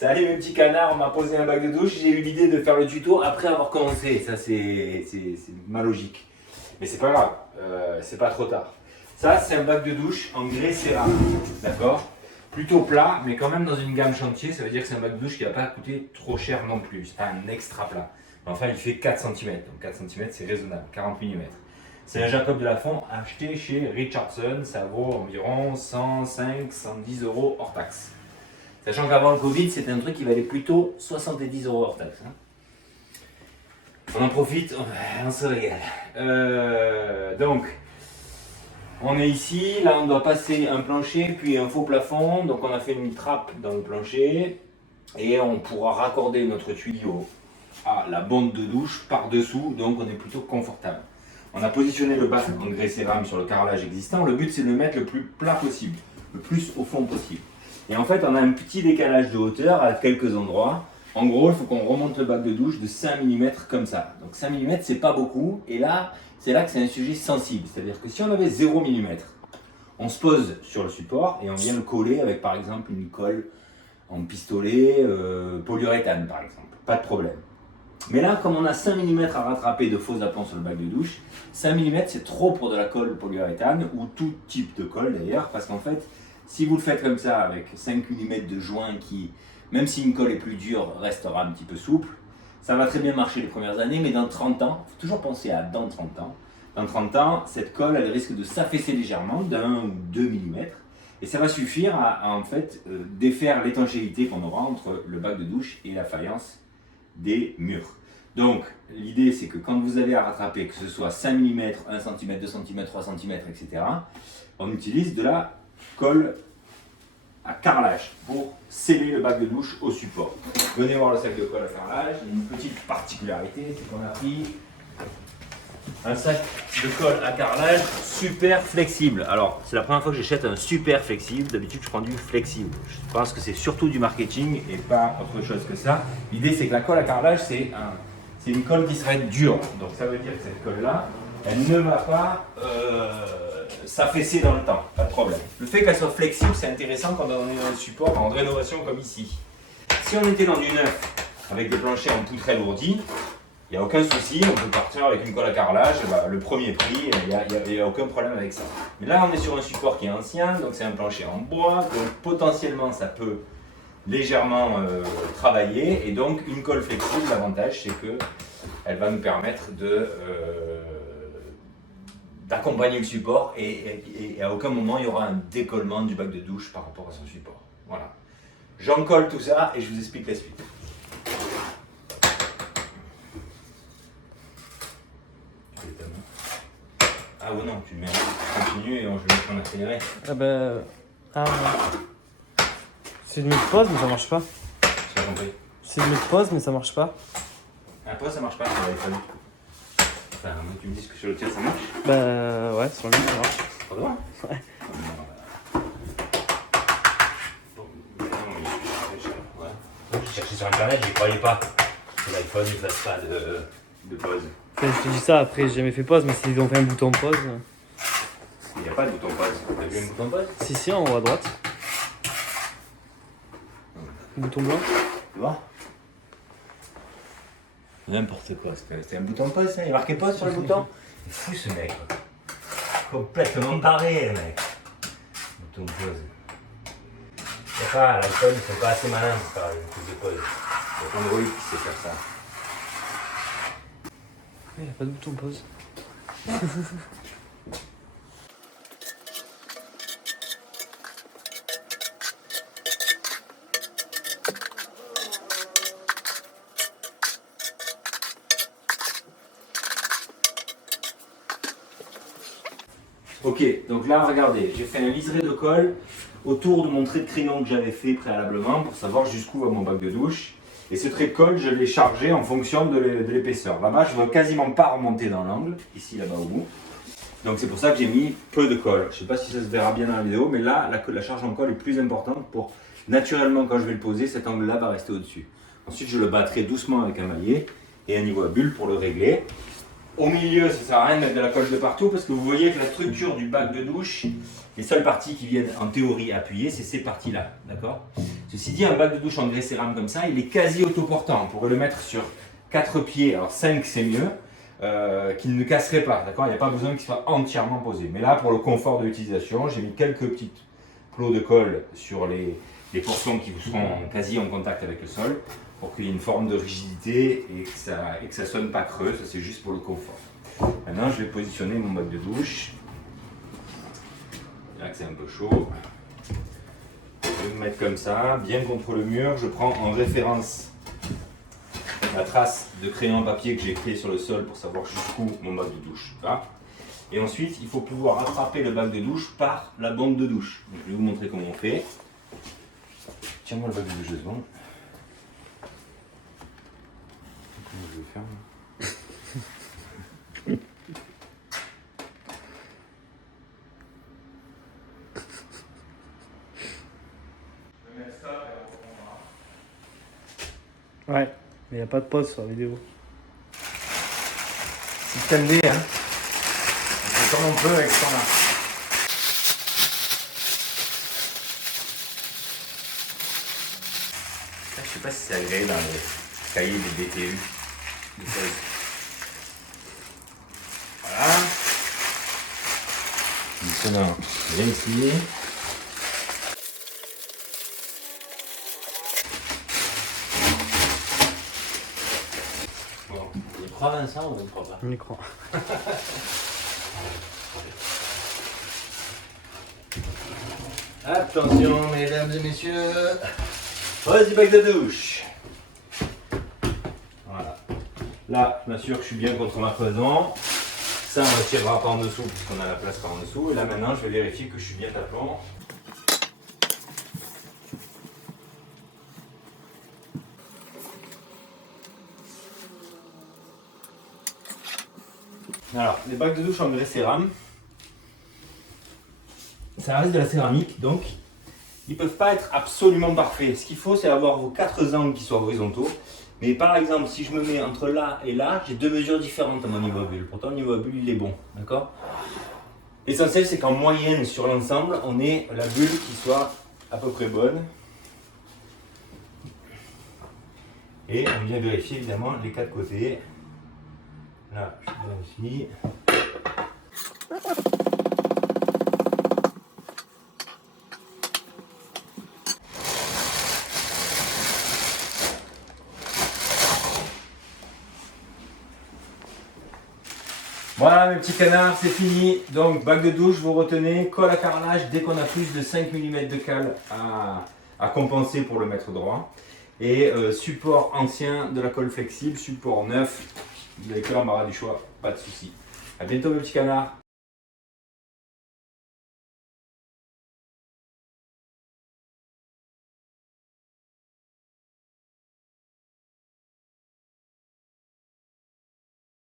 Salut mes petits canards, on m'a posé un bac de douche, j'ai eu l'idée de faire le tuto après avoir commencé. Ça c'est ma logique. Mais c'est pas grave, c'est pas trop tard. Ça c'est un bac de douche en grès céramique, d'accord? Plutôt plat, mais quand même dans une gamme chantier, ça veut dire que c'est un bac de douche qui va pas coûter trop cher non plus. C'est pas un extra plat. Enfin il fait 4 cm, donc 4 cm c'est raisonnable, 40 mm. C'est un Jacob de Lafont acheté chez Richardson, ça vaut environ 105-110 euros hors taxe. Sachant qu'avant le Covid, c'était un truc qui valait plutôt 70 euros hors taxe. Hein. On en profite, on se régale. Donc, on est ici, là on doit passer un plancher, puis un faux plafond. Donc on a fait une trappe dans le plancher et on pourra raccorder notre tuyau à la bonde de douche par-dessous, donc on est plutôt confortable. On a positionné le bac en grès céramique sur le carrelage existant. Le but c'est de le mettre le plus plat possible, le plus au fond possible. Et en fait, on a un petit décalage de hauteur à quelques endroits. En gros, il faut qu'on remonte le bac de douche de 5 mm comme ça. Donc 5 mm, c'est pas beaucoup. Et là, c'est là que c'est un sujet sensible. C'est-à-dire que si on avait 0 mm, on se pose sur le support et on vient le coller avec par exemple une colle en pistolet polyuréthane par exemple. Pas de problème. Mais là, comme on a 5 mm à rattraper de faux apponts sur le bac de douche, 5 mm c'est trop pour de la colle polyuréthane ou tout type de colle d'ailleurs, parce qu'en fait, si vous le faites comme ça, avec 5 mm de joint qui, même si une colle est plus dure, restera un petit peu souple, ça va très bien marcher les premières années, mais dans 30 ans, il faut toujours penser à dans 30 ans. Dans 30 ans, cette colle, elle risque de s'affaisser légèrement d'1 ou 2 mm, et ça va suffire à en fait défaire l'étanchéité qu'on aura entre le bac de douche et la faïence des murs. Donc, l'idée c'est que quand vous avez à rattraper, que ce soit 5 mm, 1 cm, 2 cm, 3 cm, etc., on utilise de la colle à carrelage pour sceller le bac de douche au support. Venez voir le sac de colle à carrelage. Une petite particularité, c'est qu'on a pris un sac de colle à carrelage super flexible. Alors, c'est la première fois que j'achète un super flexible. D'habitude, je prends du flexible. Je pense que c'est surtout du marketing et pas autre chose que ça. L'idée, c'est que la colle à carrelage, c'est une colle qui serait dure. Donc, ça veut dire que cette colle-là, elle ne va pas s'affaisser dans le temps, pas de problème. Le fait qu'elle soit flexible, c'est intéressant quand on est dans un support en rénovation comme ici. Si on était dans du neuf, avec des planchers en poutre alourdie, il n'y a aucun souci, on peut partir avec une colle à carrelage, le premier prix, il n'y a aucun problème avec ça. Mais là, on est sur un support qui est ancien, donc c'est un plancher en bois, donc potentiellement ça peut légèrement travailler, et donc une colle flexible, l'avantage c'est qu'elle va nous permettre d'accompagner le support et à aucun moment il y aura un décollement du bac de douche par rapport à son support. Voilà. J'en colle tout ça et je vous explique la suite. Ah ou non, tu le mets en continu et je le mets en accéléré. Ah bah... Ah ouais. C'est de mettre pause mais ça marche pas. J'ai compris. C'est de mettre pause mais ça marche pas. Un pause ça marche pas sur l'iPhone. Enfin, moi tu me dis que sur le tien ça marche. Bah ouais, sur le mien ça marche. Pas droit. Ouais. Je cherchais sur internet, j'y croyais pas. Que l'iPhone ne fasse pas de pause. Enfin, je te dis ça, après j'ai jamais fait pause, mais s'ils ont fait un bouton pause... Il n'y a pas de bouton pause. T'as vu un bouton pause? Si, en haut à droite. Un bouton blanc. Tu vois? N'importe quoi, c'était un bouton pause, ça? Il y a marqué pause sur le bouton? Il est fou ce mec. Complètement barré le mec. Bouton pause. C'est pas, l'iPhone ils sont pas assez malins pour faire une truc de pause. C'est Android qui sait faire ça. Il n'y a pas de bouton pause. Ok, donc là regardez, j'ai fait un liseré de colle autour de mon trait de crayon que j'avais fait préalablement pour savoir jusqu'où va mon bac de douche. Et ce trait de colle, je l'ai chargé en fonction de l'épaisseur. Là-bas, je ne veux quasiment pas remonter dans l'angle, ici, là-bas au bout. Donc c'est pour ça que j'ai mis peu de colle. Je ne sais pas si ça se verra bien dans la vidéo, mais là, la charge en colle est plus importante pour, naturellement, quand je vais le poser, cet angle-là va rester au-dessus. Ensuite, je le battrai doucement avec un maillet et un niveau à bulle pour le régler. Au milieu, ça ne sert à rien de mettre de la colle de partout parce que vous voyez que la structure du bac de douche Les seules parties qui viennent en théorie appuyer, c'est ces parties-là, d'accord? Ceci dit, un bac de douche en grès cérame comme ça, il est quasi autoportant. On pourrait le mettre sur 4 pieds, alors 5 c'est mieux, qu'il ne casserait pas, d'accord? Il n'y a pas besoin qu'il soit entièrement posé. Mais là, pour le confort de l'utilisation, j'ai mis quelques petites plots de colle sur les portions qui vous seront quasi en contact avec le sol, pour qu'il y ait une forme de rigidité et que ça sonne pas creux, ça c'est juste pour le confort. Maintenant, je vais positionner mon bac de douche. Là que c'est un peu chaud. Je vais me mettre comme ça, bien contre le mur. Je prends en référence la trace de crayon papier que j'ai créé sur le sol pour savoir jusqu'où mon bac de douche va. Et ensuite, il faut pouvoir attraper le bac de douche par la bombe de douche. Donc, je vais vous montrer comment on fait. Tiens-moi le bac de douche 2 secondes. Comment je vais faire là ? Ouais, mais il n'y a pas de pause sur la vidéo. Système D, hein. On fait comme on peut avec ce qu'on a. Je sais pas si c'est agréé dans les cahiers des BTU. Voilà. Maintenant, viens ici. Bon, on y croit Vincent ou on ne croit pas? On y croit. Attention mesdames et messieurs, pose du bac de douche. Voilà. Là, je m'assure que je suis bien contre ma cloison. Ça, on ne retirera pas en dessous puisqu'on a la place par en dessous. Et là maintenant, je vais vérifier que je suis bien tapant. Alors, les bacs de douche en grès cérame, ça reste de la céramique, donc ils ne peuvent pas être absolument parfaits. Ce qu'il faut, c'est avoir vos 4 angles qui soient horizontaux. Mais par exemple, si je me mets entre là et là, j'ai 2 mesures différentes à mon niveau bulle. Pourtant, le niveau bulle, il est bon, d'accord? L'essentiel, c'est qu'en moyenne, sur l'ensemble, on ait la bulle qui soit à peu près bonne. Et on vient vérifier évidemment les 4 côtés. Là, je vérifie. Voilà mes petits canards, c'est fini. Donc bac de douche, vous retenez, colle à carrelage dès qu'on a plus de 5 mm de cale à compenser pour le mettre droit. Et support ancien de la colle flexible, support neuf, vous n'avez que l'embarras du choix, pas de souci. A bientôt mes petits canards.